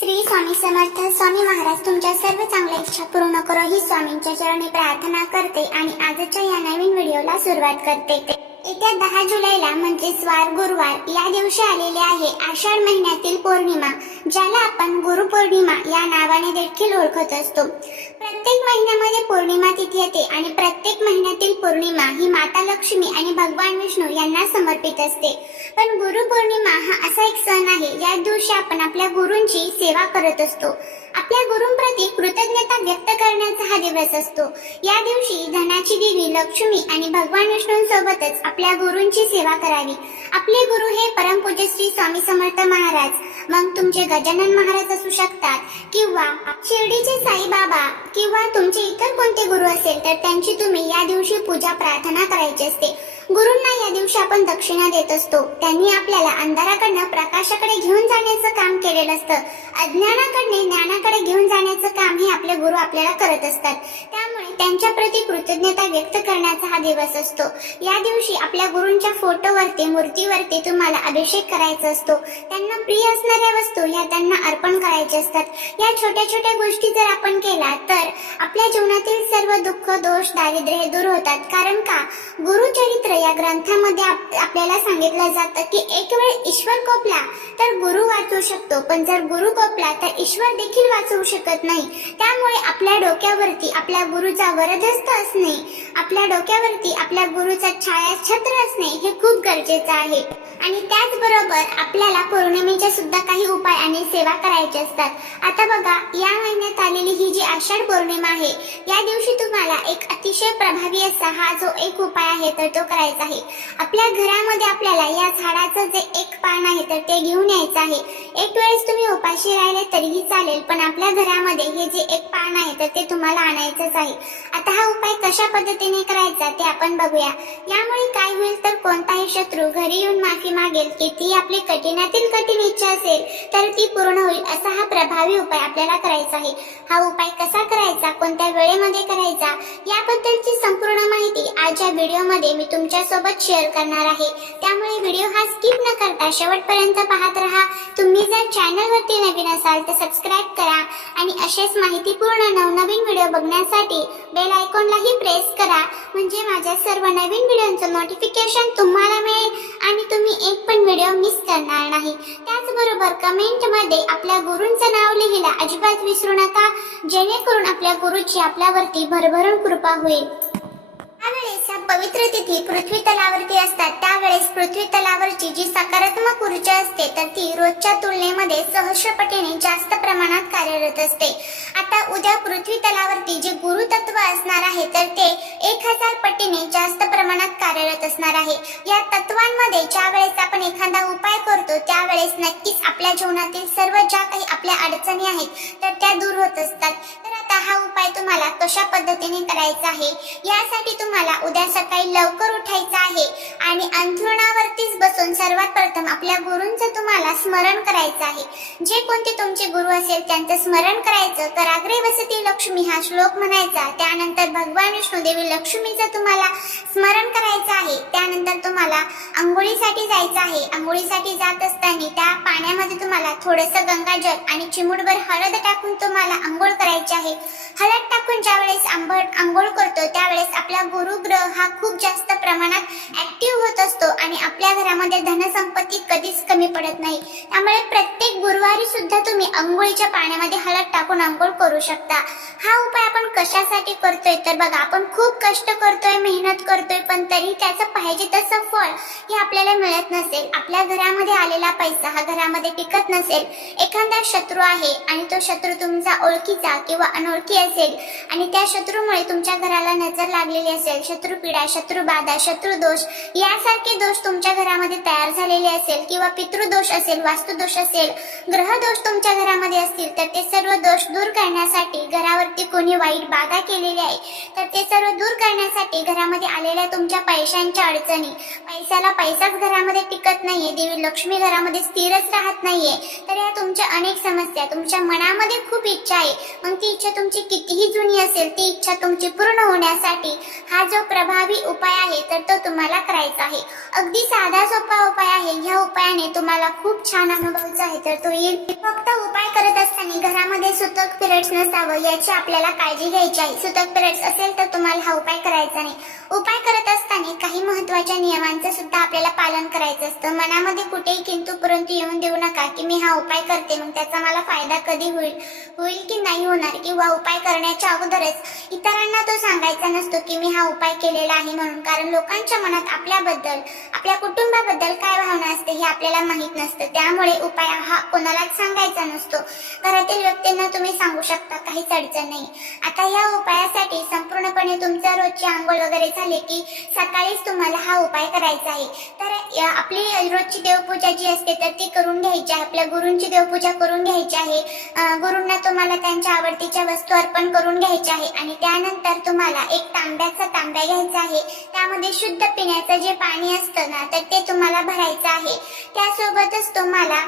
श्री स्वामी समर्थ. स्वामी महाराज तुमच्या सर्व चांगल्या इच्छा पूर्ण करो ही स्वामींच्या चरणी प्रार्थना करते आणि आजच्या या नवीन व्हिडिओला सुरुवात करते. येत्या 10 जुलैला म्हणजे स्वार गुरुवार या दिवशी आलेले आहे आषाढ महिन्यातील पौर्णिमा, ज्याला आपण गुरुपौर्णिमा या नावाने देखील ओळखत असतो. प्रत्येक महिन्यामध्ये पौर्णिमा तिथी येते आणि प्रत्येक महिन्यातील पौर्णिमा ही माता लक्ष्मी आणि भगवान विष्णू यांना समर्पित असते. पण गुरुपौर्णिमा हा असा एक सण आहे या दिवशी आपण आपल्या गुरूंची सेवा करत असतो. आपल्या गुरूंप्रती कृतज्ञता व्यक्त करण्याचा हा दिवस असतो. या दिवशी धनाची देवी लक्ष्मी आणि भगवान विष्णूंसोबतच आपल्या गुरूंची सेवा करावी. आपले गुरु हे परमपूज्य श्री स्वामी समर्थ महाराज, मग तुमचे गजानन महाराज असू शकतात किंवा शिर्डीचे साईबाबा किंवा तुमचे इतर कोणते गुरु असेल तर त्यांची तुम्ही या दिवशी पूजा प्रार्थना करायची असते. गुरूंना या दिवशी आपण दक्षिणा देत असतो. त्यांनी आपल्याला अंधाराकडनं प्रकाशाकडे घेऊन जाण्याचं काम केलेलं असतं. अज्ञानाकडे ज्ञानाकडे घेऊन जाण्याचं काम हे आपले गुरु आपल्याला करत असतात. त्यामुळे त्यांच्या प्रती कृतज्ञता व्यक्त करण्याचा हा दिवस असतो. या दिवशी आपल्या गुरूंच्या फोटोवरती मूर्तीवरती तुम्हाला अभिषेक करायचा असतो. त्यांना प्रिय असणाऱ्या वस्तू ह्या त्यांना अर्पण करायच्या असतात. या छोट्या छोट्या गोष्टी जर आपण केल्या तर आपल्या जीवनातील सर्व दुःख दोष दारिद्र्य हे दूर होतात. कारण का गुरुचरित्र या ग्रंथामध्ये आपल्याला सांगितलं जातं की एक वेळ ईश्वर कोपला तर गुरु वाचवू शकतो, पण जर गुरु कोपला तर ईश्वर देखील वाचवू शकत नाही. त्यामुळे आपल्या डोक्यावरती आपल्या गुरुचा वरदहस्त असणे, आपल्या डोक्यावरती आपल्या गुरुचा छायाछत्र असणे हे खूप गरजेचं आहे. आणि त्याचबरोबर आपल्याला पौर्णिमेच्या सुद्धा काही उपाय आणि सेवा करायचे असतात. आता बघा, या महिन्यात आलेली ही जी आषाढ पौर्णिमा आहे या दिवशी तुम्हाला एक अतिशय प्रभावी असा हा जो एक उपाय आहे तर तो करायचा आहे. आपल्या घरामध्ये आपल्याला या झाडाचं जे एक पान आहे तर ते घेऊन यायचं आहे. एक वेळेस तुम्ही उपाशी राहिले तरीही चालेल, पण आपल्या घरामध्ये हे जे एक पान आहे तर ते तुम्हाला आणायचंच आहे. आता हा उपाय कशा पद्धतीने करायचा ते आपण बघूया. यामुळे काय होईल तर कोणताही शत्रू घरी येऊन माफी मागेल की ती आपली कठीणातील कठीण इच्छा असेल तर ती पूर्ण होईल. असा हा प्रभावी उपाय आपल्याला करायचा आहे. हा उपाय कसा करायचा, कोणत्या वेळेमध्ये करायचा याबद्दलची संपूर्ण माहिती आज या व्हिडिओमध्ये मी तुमच्या सोबत शेअर करणार आहे. त्यामुळे व्हिडिओ हा स्किप न करता शेवटपर्यंत पाहत रहा. तुम्ही जर चॅनलवरती नवीन असाल तर सबस्क्राईब करा आणि असेच माहितीपूर्ण नवनवीन व्हिडिओ बघण्यासाठी बेल आयकॉनलाही प्रेस करा, म्हणजे माझ्या सर्व नवीन व्हिडिओचं नोटिफिकेशन तुम्हाला मिळेल आणि तुम्ही एक पण व्हिडिओ मिस करणार नाही. त्याचबरोबर कमेंट मध्ये आपल्या गुरूंचं नाव लिहायला अजिबात विसरू नका, जेणेकरून आपल्या गुरुची आपल्यावरती भरभरून कृपा होईल. त्यावेळेस या पवित्र तिथी पृथ्वी तलावरती असतात. त्यावेळेस पृथ्वी तलावरची जी सकारात्मक ऊर्जा असते तर ती रोजच्या तुलनेमध्ये सहस्रपटीने जास्त प्रमाणात कार्यरत असते. आता उद्या पृथ्वी तलावरती जे गुरुतत्व असणार आहे तर ते 1000 पटीने जास्त प्रमाणात कार्यरत असणार आहे. या तत्वांमध्ये ज्या वेळेस आपण एखादा उपाय करतो त्यावेळेस नक्कीच आपल्या जीवनातील सर्व ज्या काही आपल्या अडचणी आहेत तर त्या दूर होत असतात. तर आता हा उपाय तुम्हाला कशा पद्धतीने करायचा आहे, यासाठी तुम्हाला उद्या सकाळी लवकर उठायचं आहे आणि अंथरुणावरतीच बसून सर्वात प्रथम आपल्या गुरूंचं तुम्हाला स्मरण करायचं आहे. जे कोणते तुमचे गुरु असेल त्यांचं स्मरण करायचं. कराग्रे वसती लक्ष्मी हा श्लोक म्हणायचा. त्यानंतर भगवान विष्णू देवी लक्ष्मीचं तुम्हाला स्मरण करायचं आहे. त्यानंतर तुम्हाला आंघोळीसाठी जायचं आहे. आंघोळीसाठी जात असताना त्या पाण्यामध्ये तुम्हाला थोडंसं गंगाजल आणि चिमूटभर हळद टाकून तुम्हाला आंघोळ करायची आहे. हळद टाकून ज्यावेळेस आंघोळ करतो त्यावेळेस आपला गुरुग्रह हा खूप जास्त प्रमाणात ऍक्टिव्ह होत असतो आणि आपल्या घरामध्ये धनसंपत्ती कधीच कमी पडत नाही. त्यामुळे प्रत्येक गुरुवारी सुद्धा तुम्ही आंघोळीच्या पाण्यामध्ये हळद टाकून आंघोळ करू शकता. हा उपाय आपण कशासाठी करतोय तर बघा, आपण खूप कष्ट करतोय, मेहनत करतोय, पण तरी त्याचं पाहिजे तसं फळ हे आपल्याला मिळत नसेल. आपल्या घरामध्ये आलेला पैसा हा घरामध्ये टिकत नसेल. एखादा शत्रू आहे आणि तो शत्रू तुमचा ओळखीचा किंवा अनोळखी असेल आणि त्या शत्रूमुळे तुमच्या घराला नजर लागलेली असेल, शत्रुपीडा, शत्रुबाधा, शत्रुदोष यासारखे दोष तुमच्या घरामध्ये तयार झालेले असेल किंवा पितृदोष असेल, वास्तुदोष असेल, ग्रहदोष तुमच्या घरामध्ये असतील तर ते सर्व दोष दूर करण्यासाठी, घरावरती कोणी वाईट बाधा केलेली आहे तर ते सर्व दूर करण्यासाठी, घरामध्ये आलेल्या तुमच्या पैशांच्या अडचणी, पैसाच घरामध्ये टिकत नाहीये, देवी लक्ष्मी घरामध्ये स्थिरच राहत नाहीये, तर या तुमच्या अनेक समस्या, तुमच्या मनामध्ये खूप इच्छा आहे, मग ती इच्छा तुमची कितीही जुनी असेल ती इच्छा तुमची पूर्ण होण्यासाठी हा जो प्रभावी उपाय आहे तर तो तुम्हाला करायचा आहे. अगदी साधा सोपा उपाय आहे. ह्या उपायाने तुम्हाला खूप छान अनुभवायचा आहे तर तो येईल. फक्त उपाय करत असताना सुतक पिरियड्स नसावं याची आपल्याला काळजी घ्यायची आहे. सुतक पिरियड्स असेल तर तुम्हाला हा उपाय करायचा नाही. उपाय करत असताना काही महत्त्वाच्या नियमांचं सुद्धा आपल्याला पालन करायचं असतं. मनामध्ये कुठेही किंतु परंतु येऊन देऊ नका की मी हा उपाय करते मग त्याचा मला फायदा कधी होईल की नाही होणार, किंवा उपाय करण्याच्या अगोदरच इतरांना तो सांगायचा नसतो की मी हा उपाय केलेला आहे म्हणून. कारण लोकांच्या मनात आपल्याबद्दल, आपल्या कुटुंबाबद्दल काय भावना असते हे आपल्याला माहित नसतं. त्यामुळे उपाय हा कोणालाच सांगायचा नसतो. घरातील व्यक्तींना तुम्ही सांगू शकता, काहीच अडचण नाही. आता या उपायासाठी संपूर्णपणे तुमचा रोजची आंघोळ वगैरे झाले की सकाळीच तुम्हाला हा उपाय करायचा आहे. तर आपली रोजची देवपूजा जी असते तर ती करून घ्यायची आहे. आपल्या गुरूंची देवपूजा करून घ्यायची आहे. गुरूंना तुम्हाला त्यांच्या आवडतीच्या वस्तू अर्पण करून घ्यायच्या आहे. आणि त्यानंतर तुम्हाला एक तांब्या घ्यायचा आहे. त्यामध्ये शुद्ध पिण्याचं जे पाणी असतं ना तर ते तुम्हाला भरायचं आहे. त्यासोबतच तुम्हाला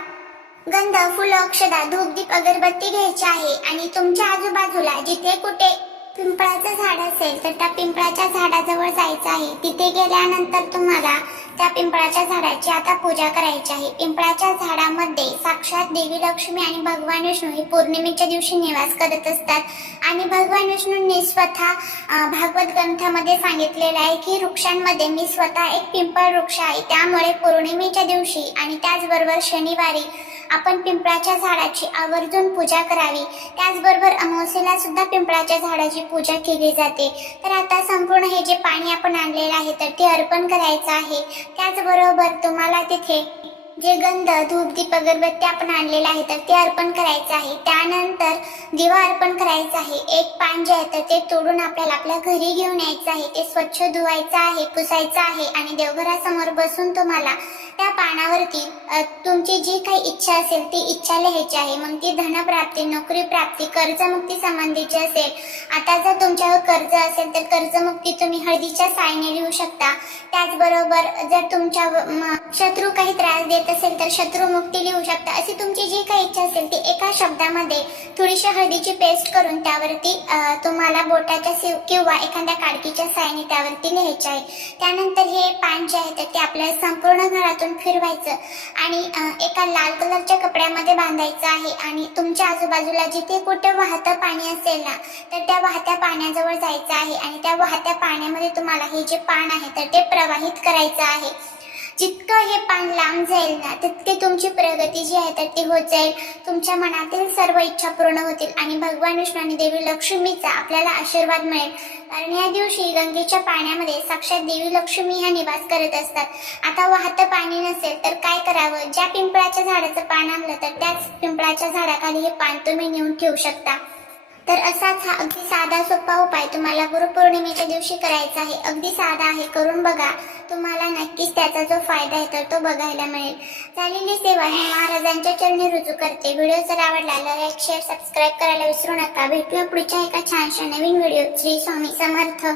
गंध, फुलं, अक्षदा, धूपदीप, अगरबत्ती घ्यायची आहे. आणि तुमच्या आजूबाजूला जिथे कुठे पिंपळाचं झाड असेल तर त्या पिंपळाच्या झाडाजवळ जायचं आहे. तिथे गेल्यानंतर तुम्हाला त्या पिंपळाच्या झाडाची आता पूजा करायची आहे. पिंपळाच्या झाडामध्ये साक्षात देवी लक्ष्मी आणि भगवान विष्णू हे पौर्णिमेच्या दिवशी निवास करत असतात. आणि भगवान विष्णूंनी स्वतः भागवत ग्रंथामध्ये सांगितलेलं आहे की वृक्षांमध्ये मी स्वतः एक पिंपळ वृक्ष आहे. त्यामुळे पौर्णिमेच्या दिवशी आणि त्याचबरोबर शनिवारी आपण पिंपळाच्या झाडाची आवर्जून पूजा करावी. त्याचबरोबर अमावस्येला सुद्धा पिंपळाच्या झाडाची पूजा केली जाते. तर आता संपूर्ण हे जे पाणी आपण आणलेलं आहे तर ते अर्पण करायचं आहे. त्याचबरोबर तुम्हाला तिथे जे गंध, धूप, दीप, अगरबत्ती आपण आणलेलं आहे तर ते अर्पण करायचं आहे. त्यानंतर दिवा अर्पण करायचा आहे. एक पान जे आहे तर ते तोडून आपल्याला आपल्या घरी घेऊन यायचं आहे. ते स्वच्छ धुवायचं आहे, पुसायचं आहे आणि देवघरासमोर बसून तुम्हाला त्या पानावरती तुमची जी काही इच्छा असेल ती इच्छा लिहायची आहे. मग ती धनप्राप्ती, नोकरी प्राप्ती, कर्जमुक्ती संबंधीची असेल. आता जर तुमच्यावर कर्ज असेल तर कर्जमुक्ती तुम्ही हळदीच्या सायने लिहू शकता. त्याचबरोबर जर तुमच्या शत्रू काही त्रास देत असेल तर शत्रुमुक्ती लिहू शकता. अशी तुमची जी काही इच्छा असेल ती एका शब्दामध्ये थोडीशी हळदीची पेस्ट करून त्यावरती तुम्हाला बोटाच्या किंवा एखाद्या काडकीच्या सायने त्यावरती लिहायचे आहे. त्यानंतर हे पान जे आहे तर ते आपल्याला संपूर्ण घरातून फिरवायचं आणि एका लाल कलरच्या कपड्यामध्ये बांधायचं आहे. आणि तुमच्या आजूबाजूला जिथे कुठे वाहतं पाणी असेल ना तर त्या वाहत्या पाण्याजवळ जायचं आहे. आणि त्या वाहत्या पाण्यामध्ये तुम्हाला हे जे पान आहे तर ते प्रवाहित करायचं आहे. जितकं हे पान लांब जाईल ना तितकी तुमची प्रगती जी आहे तर ती होत जाईल. तुमच्या मनातील सर्व इच्छा पूर्ण होतील आणि भगवान विष्णू आणि देवी लक्ष्मीचा आपल्याला आशीर्वाद मिळेल. कारण या दिवशी गंगेच्या पाण्यामध्ये साक्षात देवी लक्ष्मी ह्या निवास करत असतात. आता वाहतं पाणी नसेल तर काय करावं? ज्या पिंपळाच्या झाडाचं पान आणलं तर त्याच पिंपळाच्या झाडाखाली हे पान तुम्ही नेऊन ठेवू शकता. तर असाच हा अगदी साधा सोपा उपाय तुम्हाला गुरुपौर्णिमेच्या दिवशी करायचा आहे. अगदी साधा आहे, करून बघा. तुम्हाला नक्कीच त्याचा जो फायदा आहे तर तो बघायला मिळेल. झालेली सेवा ही महाराजांच्या चरणी रुजू करते. व्हिडिओ जर आवडला लाईक, शेअर, सबस्क्राईब करायला विसरू नका. भेटूया पुढच्या एका छानशा नवीन व्हिडिओ. श्री स्वामी समर्थ.